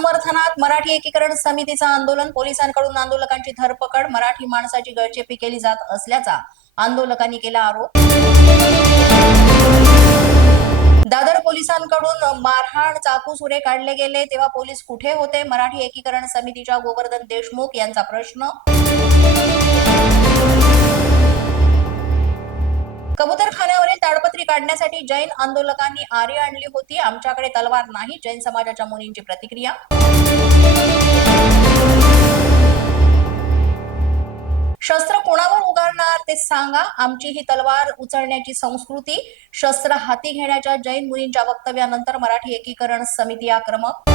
समर्थनात मराठी एकीकरण समितीचं आंदोलन पोलिसांकडून आंदोलकांची धरपकड मराठी माणसाची गळचेपी केली जात असल्याचा आंदोलकांनी केला आरोप. दादर पोलिसांकडून मारहाण चाकू सुरे काढले गेले तेव्हा पोलीस कुठे होते? मराठी एकीकरण समितीच्या गोवर्धन देशमुख यांचा प्रश्न. कबुतरखान्यावरील ताडपत्री काढण्यासाठी जैन आंदोलकांनी आरी आणली होती. आमच्याकडे तलवार नाही. जैन समाजाच्या मुलींची प्रतिक्रिया. शस्त्र कोणावर उगारणार ते सांगा. आमची ही तलवार उचलण्याची संस्कृती. शस्त्र हाती घेण्याच्या जैन मुलींच्या वक्तव्यानंतर मराठी एकीकरण समिती आक्रमक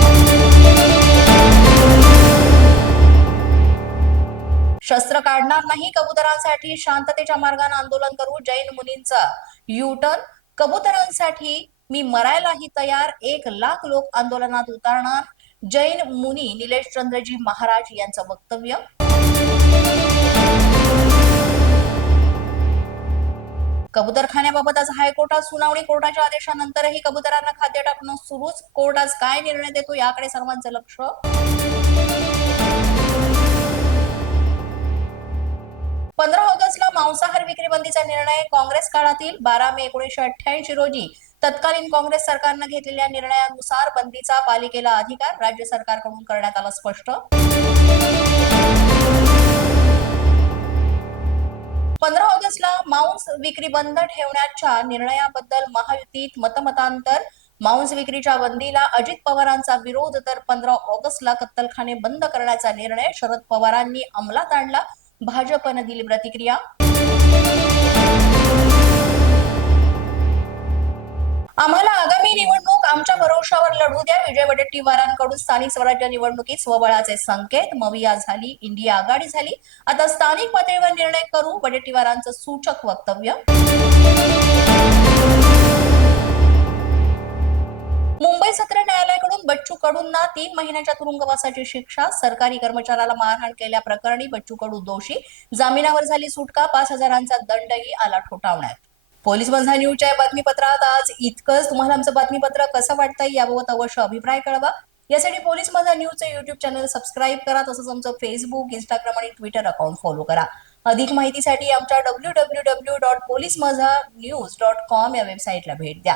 शस्त्र काढणार नाही कबुतरांसाठी. शांततेच्या मार्गाने आंदोलन करू जैन मुनींचा. युटर्न कबुतरांसाठी मी मरायलाही तयार. एक लाख लोक आंदोलनात उतरणार. जैन मुनी निलेश चंद्रजी महाराज यांचं वक्तव्य. कबुतरखान्याबाबत आज हायकोर्टात सुनावणी. कोर्टाच्या आदेशानंतरही कबुतरांना खाद्य टाकणं सुरूच. कोर्ट आज काय निर्णय देतो याकडे सर्वांचं लक्ष. पंधरा ऑगस्टला मांसाहार विक्री बंदीचा निर्णय काँग्रेस काळातील बारा मे एकोणीसशे अठ्ठ्याऐंशी रोजी तत्कालीन काँग्रेस सरकारनं घेतलेल्या निर्णयानुसार बंदीचा पालिकेला अधिकार राज्य सरकारकडून करण्यात आला स्पष्ट. पंधरा ऑगस्टला मांस विक्री बंद ठेवण्याच्या निर्णयाबद्दल महायुतीत मतमतांतर मांस विक्रीच्या बंदीला अजित पवारांचा विरोध तर पंधरा ऑगस्टला कत्तलखाने बंद करण्याचा निर्णय शरद पवारांनी अंमलात आणला. भाजपनं दिली प्रतिक्रिया. आम्हाला आगामी निवडणूक आमच्या भरोशावर लढू द्या. विजय वडेट्टीवारांकडून स्थानिक स्वराज्य निवडणुकीत स्वबळाचे संकेत. मविया झाली इंडिया आघाडी झाली. आता स्थानिक पातळीवर निर्णय करू वडेट्टीवारांचं सूचक वक्तव्य. बच्चू कडूंना तीन महिन्याच्या तुरुंगवासाची शिक्षा सरकारी कर्मचाऱ्याला मारहाण केल्याप्रकरणी बच्चू कडू दोषी. जामिनावर झाली सुटका पाच हजारांचा दंडही आला ठोठावण्यात. पोलीस बंधा न्यूजच्या बातमीपत्रात आज इतकंच. तुम्हाला आमचं बातमीपत्र कसं वाटतंय याबाबत अवश्य अभिप्राय कळवा. यासाठी पोलीस माझा न्यूजचं युट्यूब चॅनल सबस्क्राईब करा तसंच आमचं फेसबुक इंस्टाग्राम आणि ट्विटर अकाउंट फॉलो करा. अधिक माहितीसाठी आमच्या W W W dot police Majha news dot com या वेबसाईटला भेट द्या.